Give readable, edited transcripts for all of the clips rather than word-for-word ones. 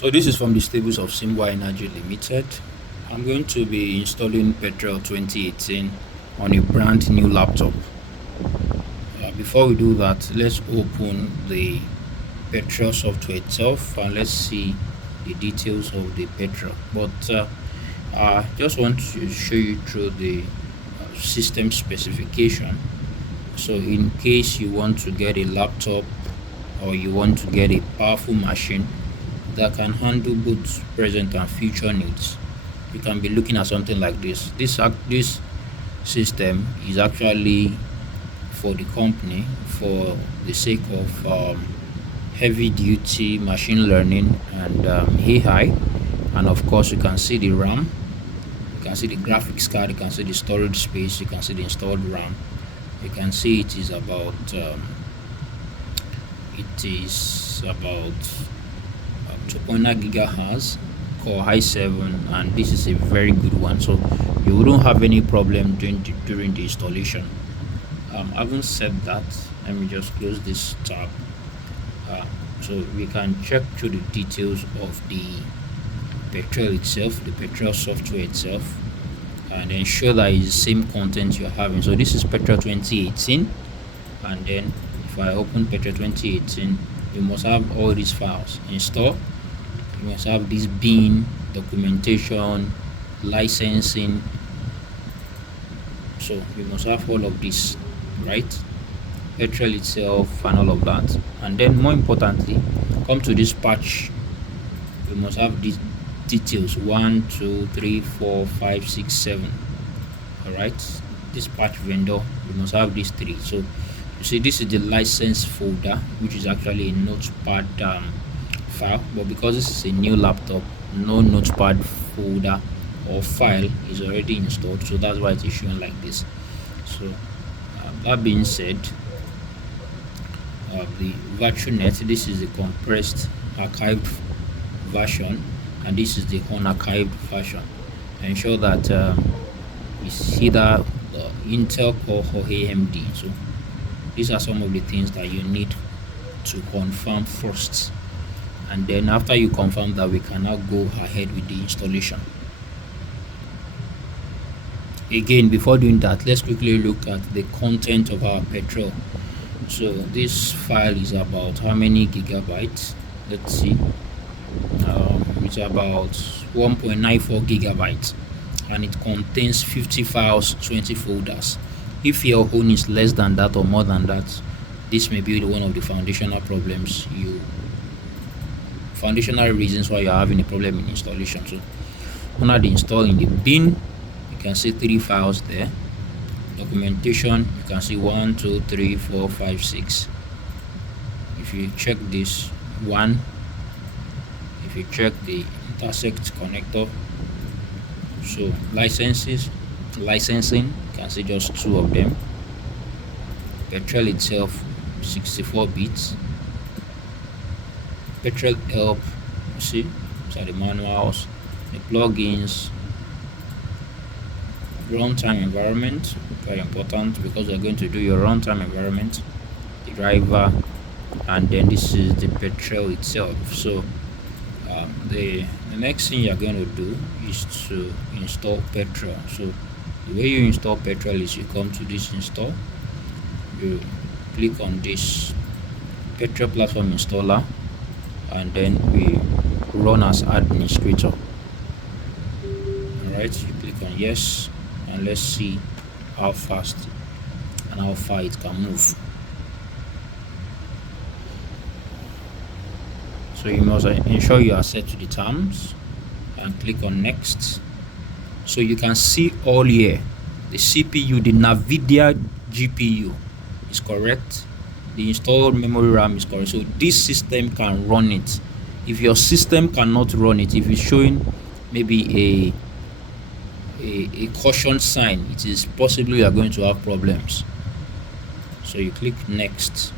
So this is from the stables of Simwa Energy Limited. I'm going to be installing Petrel 2018 on a brand new laptop. Before we do that, let's open the Petrel software itself and let's see the details of the Petrel. But I just want to show you through the system specification. So in case you want to get a laptop or you want to get a powerful machine that can handle both present and future needs, you can be looking at something like this. This system is actually for the company for the sake of heavy duty machine learning and AI. And of course, you can see the RAM, you can see the graphics card, you can see the storage space, you can see the installed RAM. You can see it is about 2.9 gigahertz core i7, and this is a very good one, so you wouldn't have any problem during the installation. Having said that, let me just close this tab so we can check through the details of the Petrel itself, the Petrel software itself, and ensure that it's the same content you're having. So this is Petrel 2018, and then if I open Petrel 2018, you must have all these files installed. You must have this bin, documentation, licensing. So you must have all of this, right? Petrel itself and all of that. And then more importantly, come to this patch, you must have these details: 1, 2, 3, 4, 5, 6, 7. All right, this patch vendor, you must have these 3. So you see, this is the license folder, which is actually a notepad file, but because this is a new laptop, no notepad folder or file is already installed, so that's why it is showing like this. So that being said, the virtual net, this is the compressed archived version, and this is the unarchived version. Ensure that it's either Intel Core or AMD. So these are some of the things that you need to confirm first, and then after you confirm that, we can now go ahead with the installation. Again, before doing that, let's quickly look at the content of our Petrel. So this file is about how many gigabytes? Let's see. It's about 1.94 gigabytes, and it contains 50 files, 20 folders. If your own is less than that or more than that, this may be one of the foundational reasons why you're having a problem in installation. So under the install, in the bin, you can see 3 files there. Documentation, you can see 1, 2, 3, 4, 5, 6. If you check this one, if you check the intersect connector, so licensing, you can see just 2 of them. Petrel itself, 64 bits. Petrel help, you see, these are the manuals, the plugins, runtime environment, very important because you're going to do your runtime environment, the driver, and then this is the Petrel itself. So the next thing you're going to do is to install Petrel. So the way you install Petrel is you come to this install, you click on this Petrel platform installer, and then we run as administrator. All right, you click on yes, and let's see how fast and how far it can move. So you must ensure you are set to the terms and click on next. So you can see all here, the CPU, the NVIDIA GPU is correct, the installed memory RAM is correct, so this system can run it. If your system cannot run it, if it's showing maybe a caution sign, it is possibly you are going to have problems. So you click next.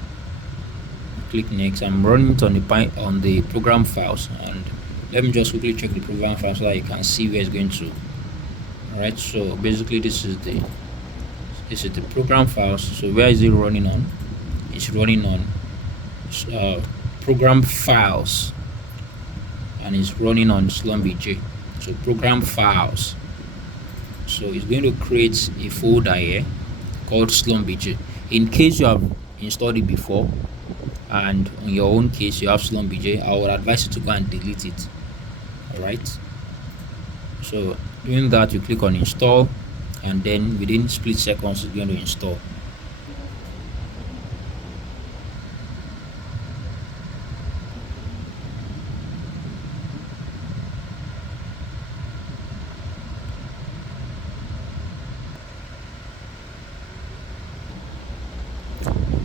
I'm running it on the program files, and let me just quickly check the program files so that you can see where it's going to. All right, so basically this is the program files. So where is it running on? It's running on program files, and it's running on SlumbJ. So program files. So it's going to create a folder here called SlumbJ. In case you have installed it before, and on your own case you have SlumbJ, I would advise you to go and delete it. Alright. So doing that, you click on install, and then within split seconds it's going to install.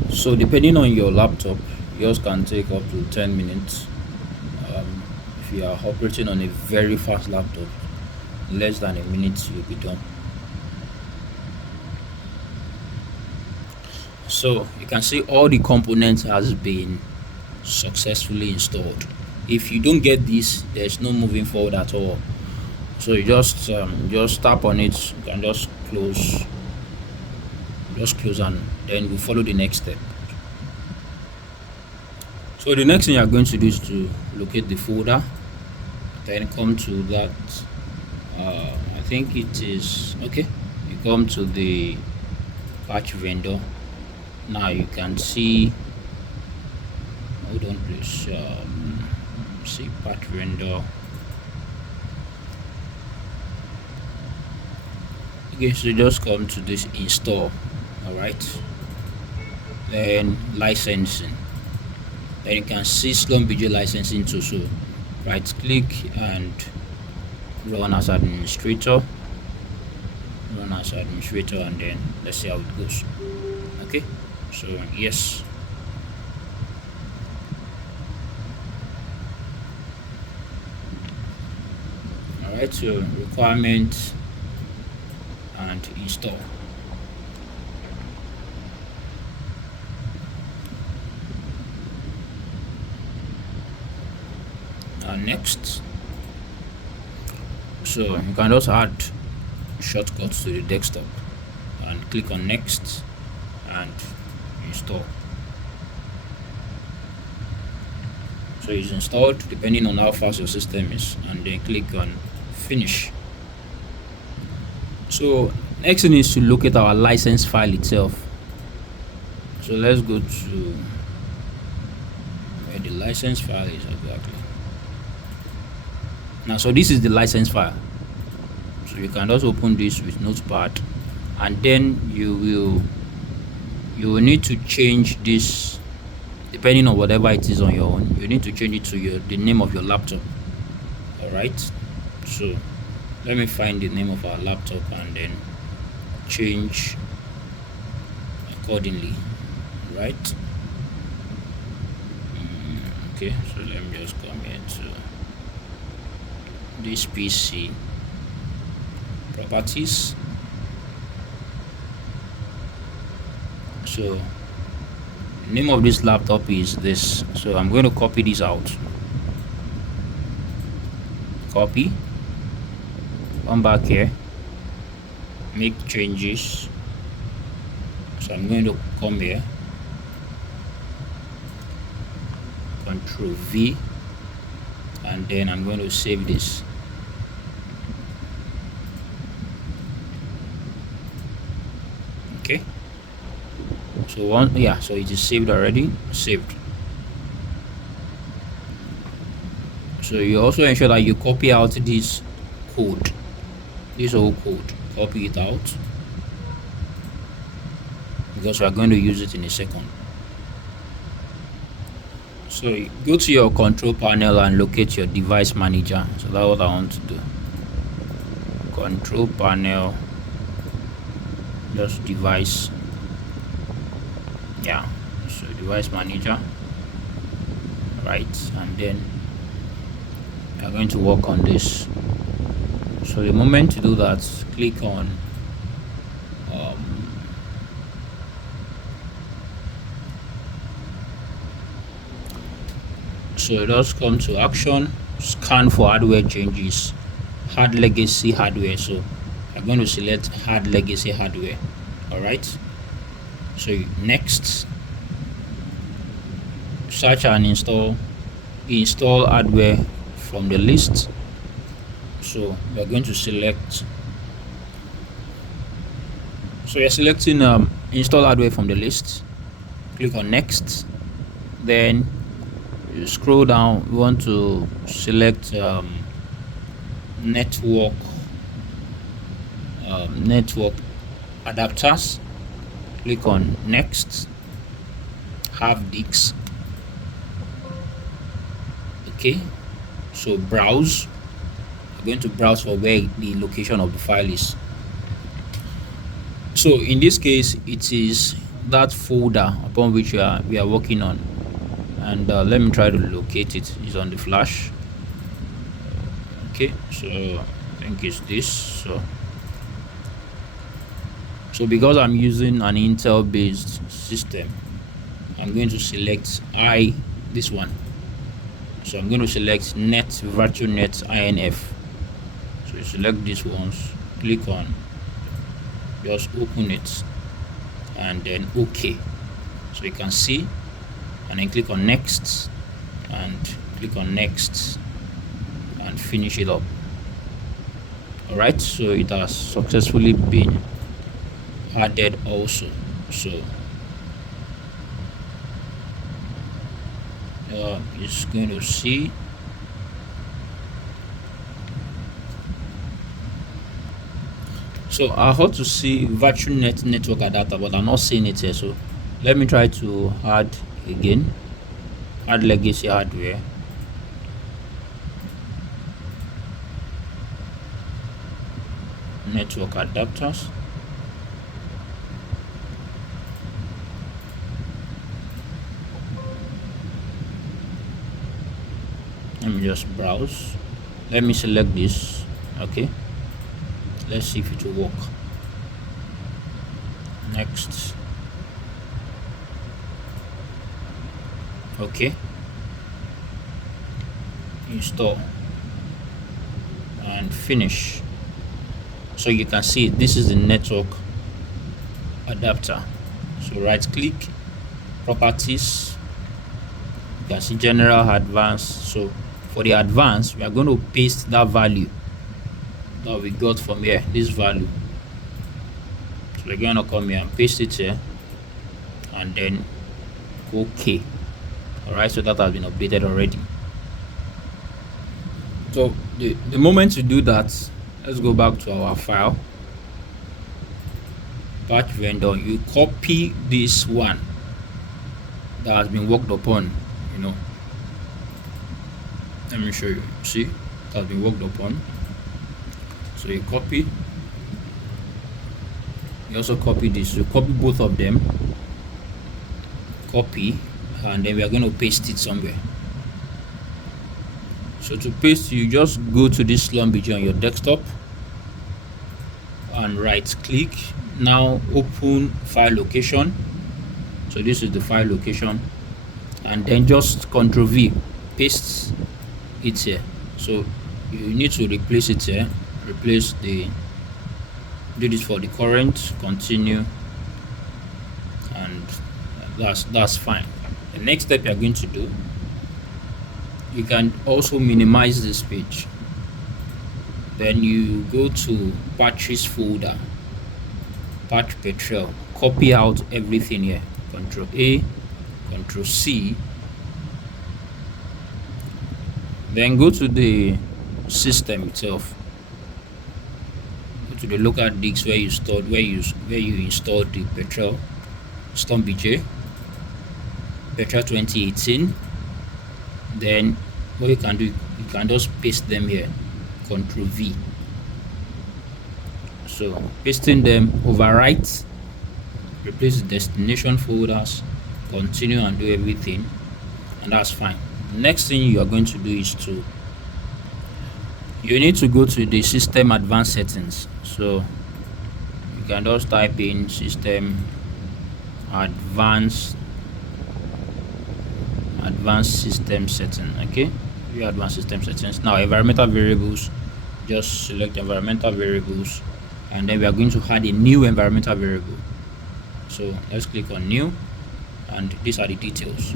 So depending on your laptop, yours can take up to 10 minutes. If you are operating on a very fast laptop, less than a minute you'll be done. So you can see all the components has been successfully installed. If you don't get this, there's no moving forward at all. So you just tap on it, you can just close, and then we follow the next step. So the next thing you are going to do is to locate the folder, then come to that. I think it is okay. You come to the patch vendor. Now you can see. Hold on, please. See patch vendor. Okay, so just come to this install. All right. Then licensing. Then you can see SlumbJ licensing too. So right click and run as administrator. And then let's see how it goes. Okay, so yes. Alright, so requirements and install. And next, so you can also add shortcuts to the desktop and click on next and install. So it's installed depending on how fast your system is, and then click on finish. So next thing is to locate our license file itself. So let's go to where the license file is exactly. Now, so this is the license file. So you can just open this with Notepad, and then you will need to change this depending on whatever it is on your own. You need to change it to the name of your laptop. All right. So let me find the name of our laptop and then change accordingly. Right. Okay. So let me just come here to this PC properties. So the name of this laptop is this. So I'm going to copy this out. Copy. Come back here. Make changes. So I'm going to come here. Control V. And then I'm going to save this. Okay. So so it is saved already. Saved. So you also ensure that you copy out this code, this whole code. Copy it out because we are going to use it in a second. So you go to your control panel and locate your device manager. So that's what I want to do. Control panel, just device. Yeah, so device manager. Right, and then we are going to work on this. So the moment to do that, click on so just come to action, scan for hardware changes, hard legacy hardware. So I'm going to select hard legacy hardware. All right, so next, search and install hardware from the list. So we are going to select. So you're selecting install hardware from the list. Click on next. Then you scroll down. We want to select network network adapters. Click on next. Have disks. Okay. So browse. We're going to browse for where the location of the file is. So in this case, it is that folder upon which we are working on, and let me try to locate it. It's on the flash. Okay, so I think it's this. So because I'm using an Intel based system, I'm going to select this one. So I'm going to select net virtual net INF. So you select these ones, click on, just open it, and then OK. So you can see, and then click on next, and click on next, and finish it up. Alright, so it has successfully been added also. So it's going to see. So I have to see virtual network adapter, but I'm not seeing it here. So let me try to add again. Add legacy hardware. Network adapters. Let me just browse. Let me select this. Okay. Let's see if it will work. Next. Okay. Install. And finish. So you can see this is the network adapter. So right click, properties. You can see general, advanced. So for the advanced, we are going to paste that value that we got from here, this value. So we're going to come here and paste it here, and then OK. Alright, so that has been updated already. So the moment you do that, let's go back to our file. Patch vendor, you copy this one that has been worked upon, let me show you. See, it has been worked upon. So you copy, you also copy this. You copy both of them, copy, and then we are going to paste it somewhere. So to paste, you just go to this Schlumberger on your desktop and right click. Now open file location. So this is the file location, and then just Ctrl V, paste it here. So you need to replace it here. Replace do this for the current, continue, and that's fine. The next step you are going to do, you can also minimize this page. Then you go to patches folder, patch Petrel, copy out everything here, Ctrl A, Ctrl C, then go to the system itself, go to the local disk where you stored, where you installed the Petrel Schlumberger Petrel 2018. Then what you can do, you can just paste them here, Ctrl V. So pasting them, overwrite, replace the destination folders, continue and do everything, and that's fine. Next thing you are going to do is you need to go to the system advanced settings. So you can just type in system advanced system setting. Okay, your advanced system settings. Now environmental variables, just select environmental variables, and then we are going to add a new environmental variable. So let's click on new, and these are the details.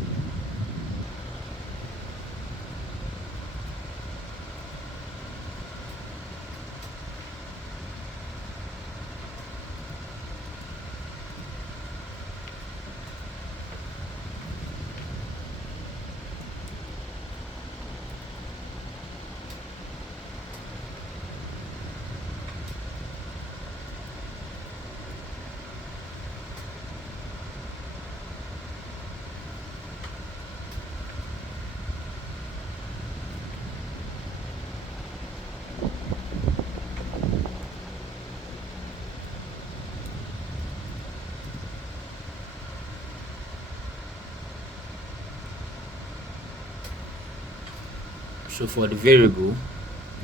So for the variable,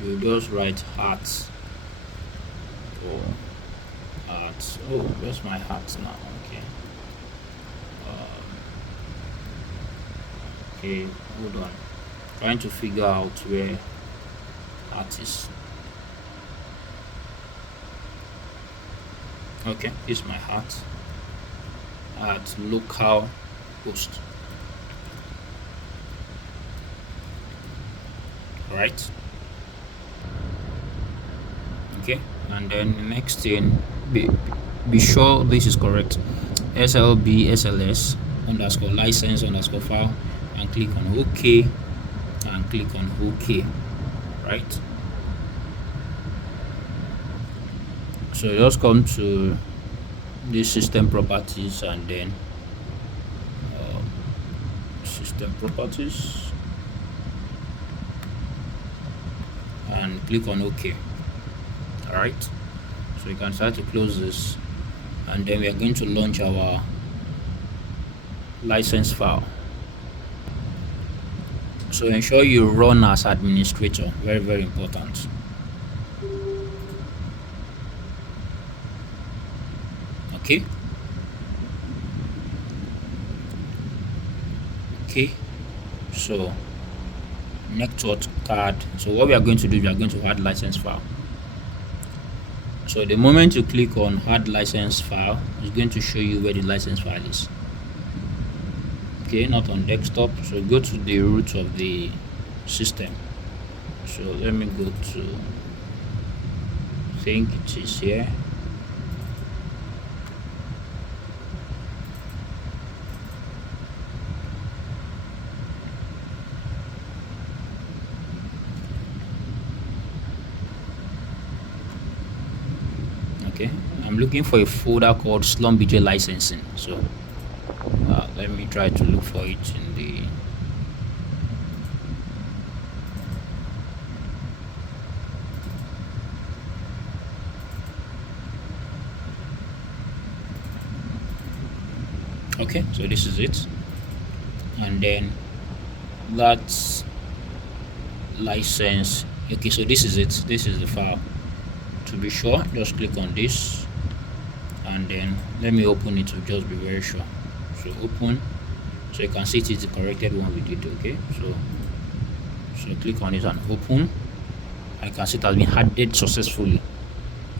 you just write hat or hat. Oh, where's my hat now? Okay. Okay, hold on. Trying to figure out where hat is. Okay, this is my hat at local host. Right. Okay, and then the next thing, be sure this is correct. SLS underscore license underscore file, and click on OK, and click on OK. Right. So just come to this system properties, and then system properties, and click on OK. All right, so you can start to close this, and then we are going to launch our license file. So ensure you run as administrator, very, very important. Okay. Okay, so network card. So what we are going to do, we are going to add license file. So the moment you click on add license file, it's going to show you where the license file is. Okay, not on desktop. So go to the root of the system. So let me go to, I think it is here. Okay, I'm looking for a folder called SlumBJ licensing. So let me try to look for it in the okay, so this is it, and then that's license. Okay, so this is it, this is the file. To be sure, just click on this, and then let me open it to just be very sure. So open, so you can see it is the corrected one we did. Okay, so click on it and open. I can see it has been added successfully.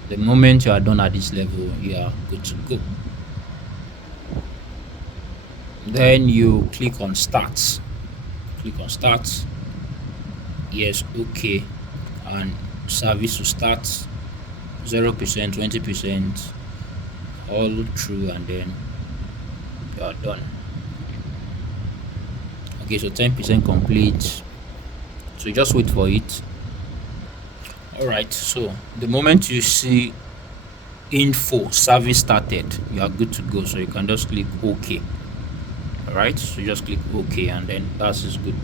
The moment you are done at this level, you are good to go. Then you click on start. Click on start. Yes, okay, and service to start. 0%, 20%, all through, and then you are done. Okay, so 10% complete. So just wait for it. All right, so the moment you see info service started, you are good to go. So you can just click OK. All right, so just click OK, and then that is good.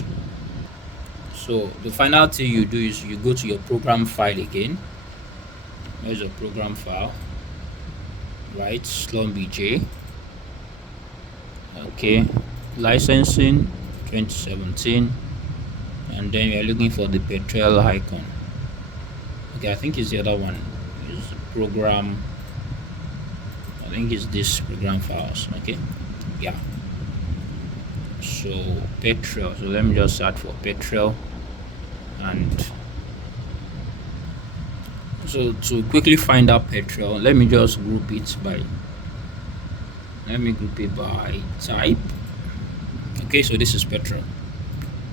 So the final thing you do is you go to your program file again. There's a program file, right? SlumBJ. Okay, licensing 2017, and then we are looking for the Petrel icon. Okay, I think it's the other one. Is program. I think it's this program files. Okay, yeah. So Petrel. So let me just search for Petrel, and so to quickly find out Petrel, let me just group it by. Let me group it by type. Okay, so this is Petrel.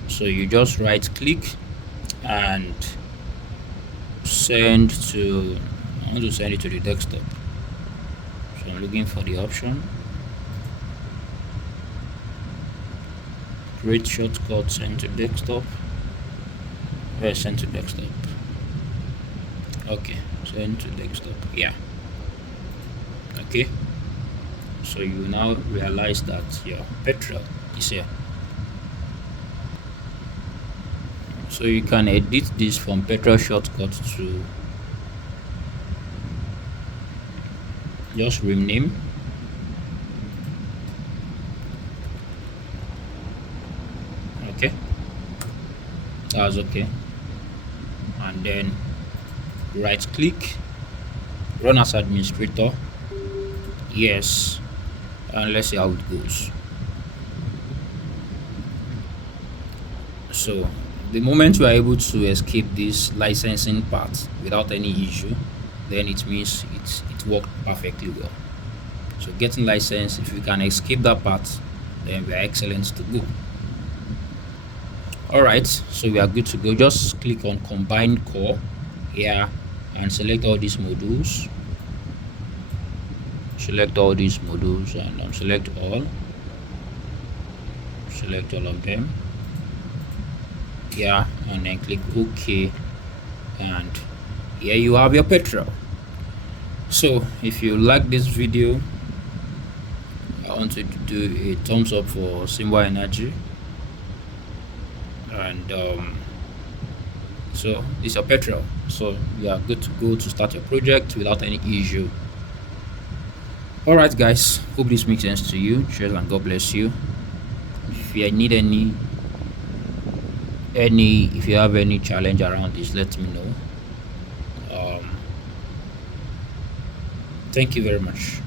So you just right click and send to. I want to send it to the desktop. So I'm looking for the option. Create shortcut, send to desktop. Where send to desktop? Okay, send to desktop. Yeah. Okay. So you now realize that your Petrel is here. So you can edit this from Petrel shortcut to just rename. Okay. That's okay. And then right click, run as administrator. Yes. And let's see how it goes. So the moment you are able to escape this licensing part without any issue, then it means it worked perfectly well. So getting licensed, if we can escape that part, then we are excellent to go. All right, so we are good to go. Just click on combine core here and select all these modules. Select all these modules and select all. Select all of them. Yeah, and then click OK, and here you have your petrol. So if you like this video, I want you to do a thumbs up for Simba Energy, and so it's your petrol, so you are good to go to start your project without any issue. All right guys, hope this makes sense to you. Cheers and God bless you. If you need any if you have any challenge around this, let me know. Thank you very much.